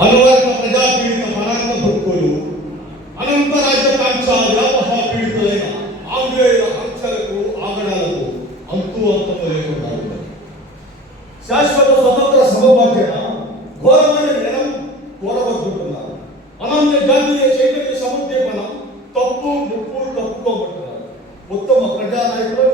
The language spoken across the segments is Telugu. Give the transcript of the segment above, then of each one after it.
అనువర్త ప్రజాపీడిత పరాంగ భక్తులు అనంత రాజ్యకాంక్ష వ్యాపహ పీడితులైన ఆంగ్లేయుల ఆంక్షలకు ఆగడాలకు అంతు అంతము లేకుండా శాశ్వత స్వతంత్ర సమభాగ్యత ఘోరమైన నేరం కోరవద్దుంటున్నారు అనన్య జాతీయ చైతన్య సముద్దీపనం తప్పు ముప్పు తప్పుకోబడుతున్నారు ఉత్తమ ప్రజానాయకులు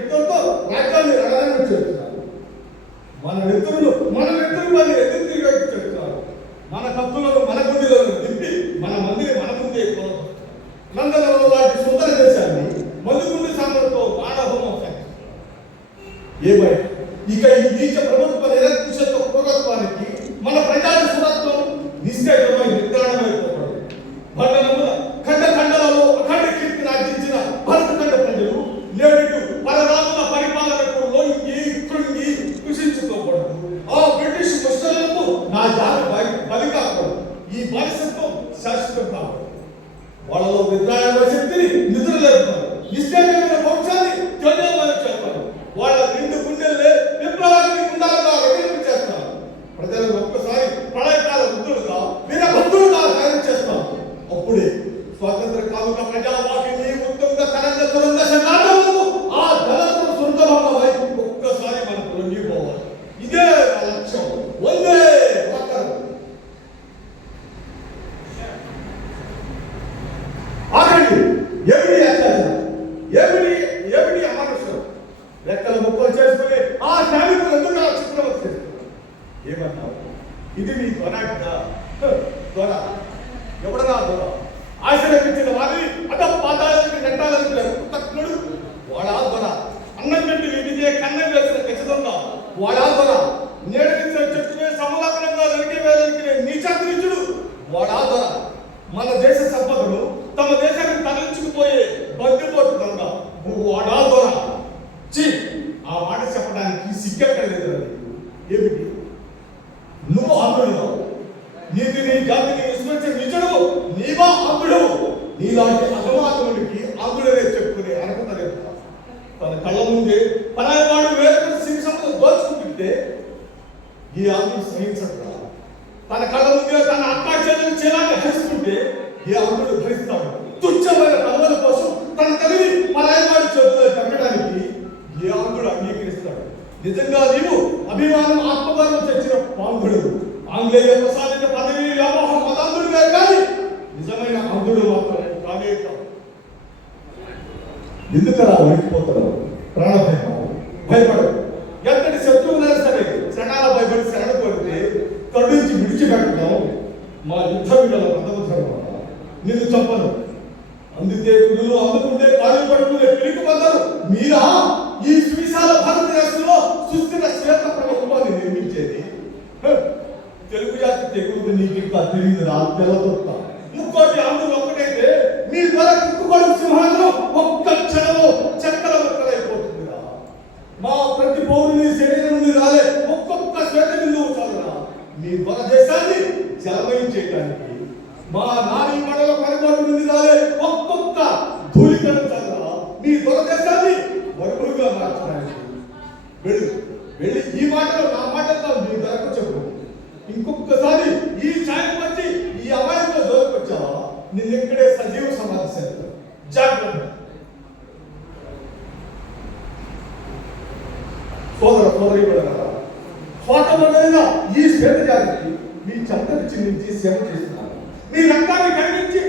que వాడా దొర మన దేశ సంపదలు తమ దేశానికి తరలించుకుపోయే బందిపోటు దొంగ వాడా దొర చి ఆ మాట చెప్పడానికి సిగ్గక్కర్లేదు లేదు ఏమిటి? నువ్వు అందులో నీకు నీ జాతిని విస్మరించే నిజుడు నీవా అప్పుడు నీలాంటి అగమాతముడికి ఆంధ్రుడనే చెప్పుకునే అర్హత లేదు. తన కళ్ళ ముందే పరాయవాడు వేరొక సిరి సంపద దోచుకుంటుంటే ఈ ఆంధ్రుడు సహించట్రా తన కళ్ళ చేతులు చేయాలని హరిస్తుంటే ఈ తుచ్చమైన పదవుల కోసం తన తల్లిని పరాయవాడి చేతుల్లో పెట్టడానికి ఏ అంగీకరిస్తాడు? నిజంగా నీవు అభిమానం ఆత్మగౌరవం తెచ్చిన పాంధ్రుడు ఆంగ్లేయ ప్రసాదిత పదవి వ్యామోహం పదాంధ్రుడిగా కానీ నిజమైన ఆంధ్రుడు మాత్రమే కానే ఎందుకలా వణికిపోతున్నావు ప్రాణభయం. నీకు ఇంకా తెలియదు రా తెల్లదొక్క ముక్కోటి ఆంధ్రులు ఒక్కటైతే మీ ద్వారా కుక్కుబడి సింహాసనం ఒక్క క్షణంలో చక్కల ముక్కలైపోతుందిరా. మా ప్రతి పౌరుని శరీరం నుండి రాలే ఒక్కొక్క శ్వేత బిందువు చాలురా. మీ మన దేశాన్ని జలమయం చేయడానికి మా నాని మడల పరిపాలన నుండి రాలే ఒక్కొక్క ధూళికను చాలురా. మీ దొర దేశాన్ని వరుపులుగా మార్చడానికి. వెళ్ళు వెళ్ళి ఈ మాటలు నా మాటలతో మీ ధరకు చెప్పు. ఇంకొకసారి ఈ ఛాయకు వచ్చి ఈ అమాయకుల జోలికి నిన్ను ఇక్కడే సజీవ సమాధి చేస్తాను జాగ్రత్త. సోదర సోదరి స్వాతంత్రమైన ఈ శ్వేత జాతికి మీ చెమటను చిందించి సేవ చేస్తున్నారు. మీ రక్తాన్ని కనిపించి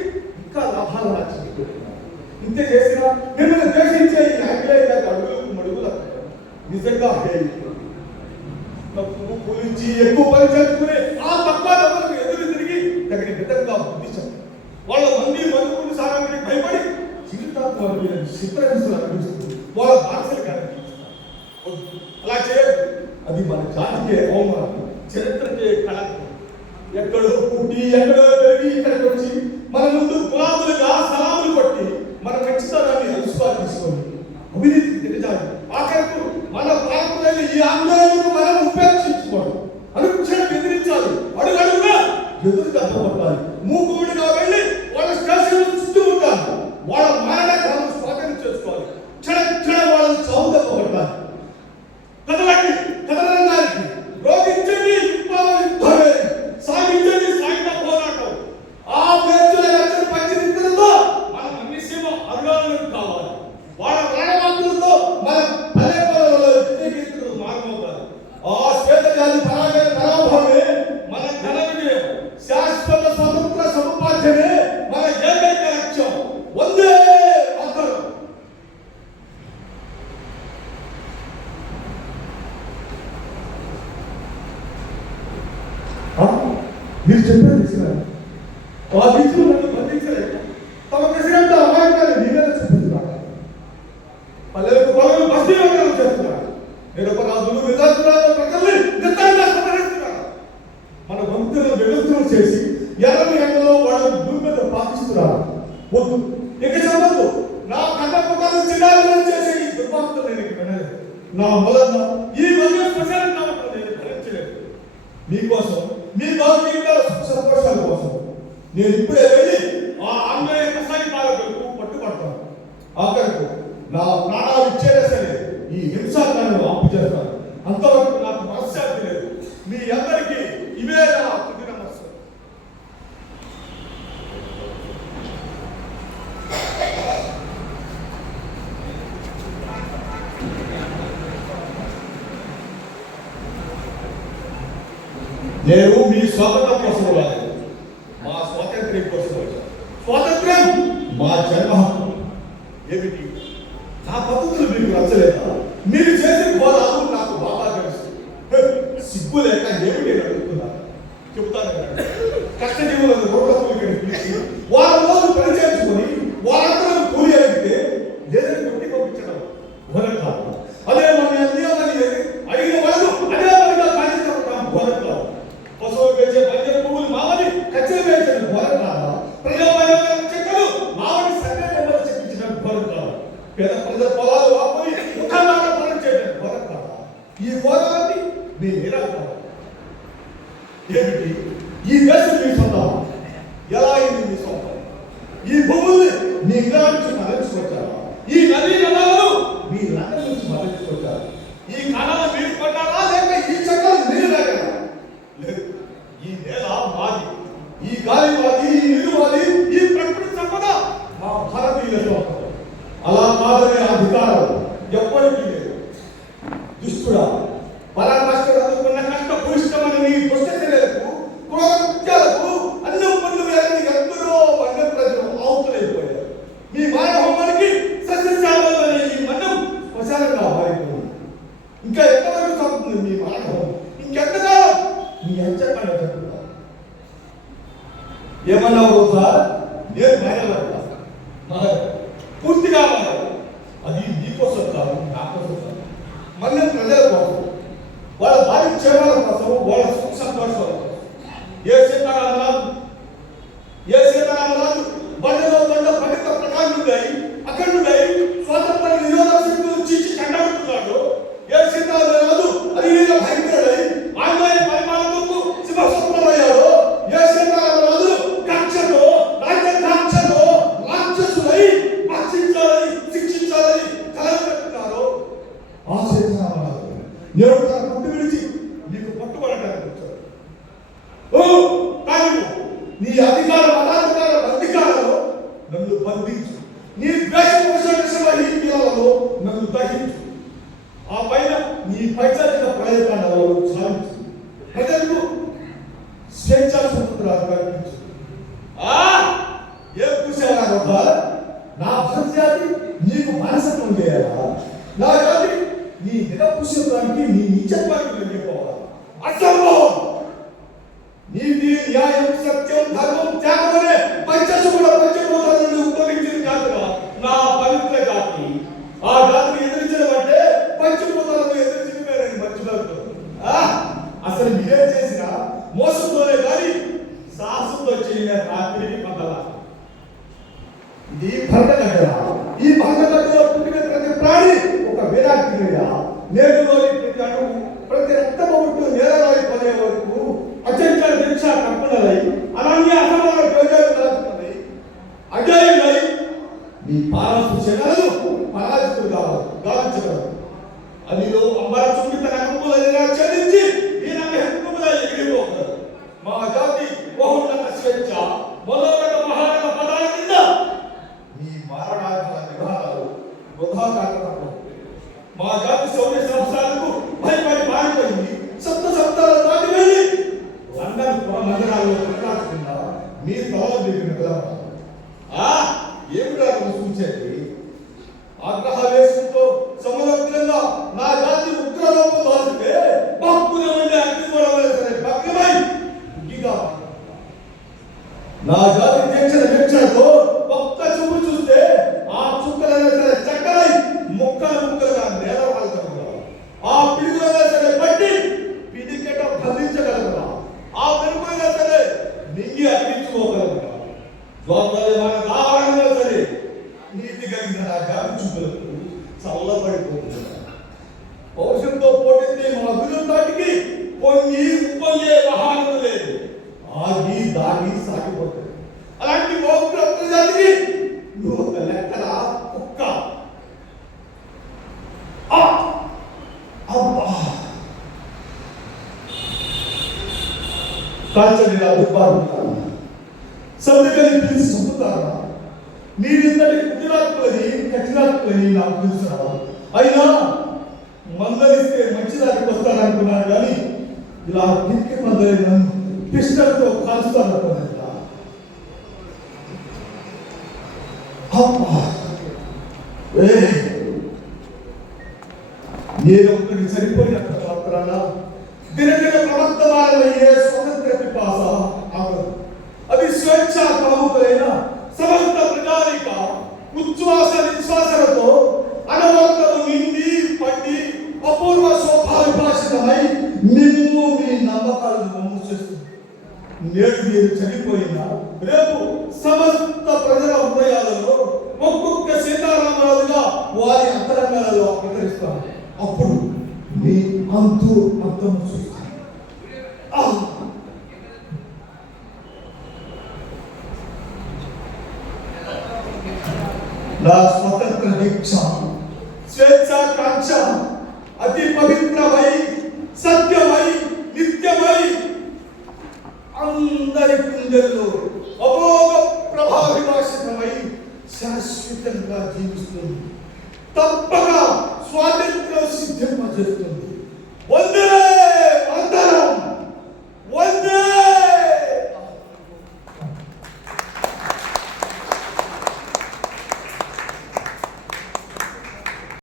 ఇంకా లాభాలు ఆర్జించుకుంటున్నారు ఇంతే చేసినా మిమ్మల్ని ద్వేషించే ఈ ఆంగ్లేయ జాతి అడుగులకు మడుగుల నిజంగా హే తప్పు ఎక్కువ పని చేసుకునే జీవితాత్మ చిత్రహింసలు అనిపిస్తుంది వాళ్ళ బానిసలు కనిపిస్తారు అలా చేయదు అది మన జాతికే అవమానం. చరిత్రకే కళ. ఎక్కడో పుట్టి ఎక్కడో Você está నేను మీ స్వాగత కోసం రాలేదు మా స్వాతంత్ర్యం కోసం స్వాతంత్ర్యం మా జన్మ హక్కు ఏమిటి? నా పద్ధతులు మీకు నచ్చలేదా? మీరు చేసిన పోరాలు నాకు బాగా తెలుసు. సిగ్గు లేక ఏమిటి ఏమన్నావు సార్ నాశనం చేయాలా నా కాదు నీ నిరపుష్యత్వానికి నీ నీచత్వానికి వెళ్ళిపోవాలి నీతి న్యాయం సత్యం ధర్మం త్యాగమనే పంచసు పంచభూతాలను ఉద్భవించిన జాతిగా నా పవిత్ర జాతి. ఆ జాతిని ఎదిరించడం అంటే పంచభూతాలను ఎదిరించడమే నేను మర్చిపోతాను అసలు మీరేం చేసినా మోసంతోనే కానీ సాహసంతో చేయలే రాత్రి పగల ఇది భరత మన దారుణంగా సరే నీతి కలిగిన నా జాతి చూపులకు చల్లబడిపోతుంది పౌరుషంతో పోటీ మా అభివృద్ధి దాటికి పొంగి ఉప్పొంగే వాహనం లేదు ఆగి దాగి సాగిపోతుంది అలాంటి పౌరుల జాతికి నువ్వు ఒక లెక్కన కుక్క ఆ! అబ్బా కాల్చని నా దుర్మార్గులారా. సందుకని పిలిచి చంపుతారా మీరింతటి కుటిలాత్మలని కఠినాత్మలని నాకు తెలుసురా అయినా మందలిస్తే మంచిదానికి వస్తాననుకున్నాను కానీ ఇలా పిరికి మందలి నన్ను పిస్టల్తో కాల్స్తాననుకున్నాను అబ్బా ఏ నేను ఒక్కడి సరిపోయినంత మాత్రాన దినదిన ప్రవర్తమానమయ్యే స్వతంత్ర పిపాస ఆగదు అది స్వేచ్ఛ కాముకులైన సమస్త ప్రజానిక ఉచ్ఛ్వాస నిశ్వాసలతో అనవంతము నిండి పండి అపూర్వ శోభా విభాషితమై నిన్ను మీ నమ్మకాలను మూసేస్తుంది నేడు మీరు చనిపోయినా రేపు సమస్త ప్రజల హృదయాలలో ఒక్కొక్క సీతారామరాజుగా వారి అంతరంగాలలో అవతరిస్తాను అప్పుడు మీ అంతు అర్థం చూస్తారు ఆ! నా స్వతంత్ర దీక్ష స్వేచ్ఛాకాంక్ష అతి పవిత్రమై సత్యమై నిత్యమై అందరి గుండెల్లో అమోఘ ప్రభావిభాషితమై శాశ్వతంగా జీవిస్తుంది. తప్ప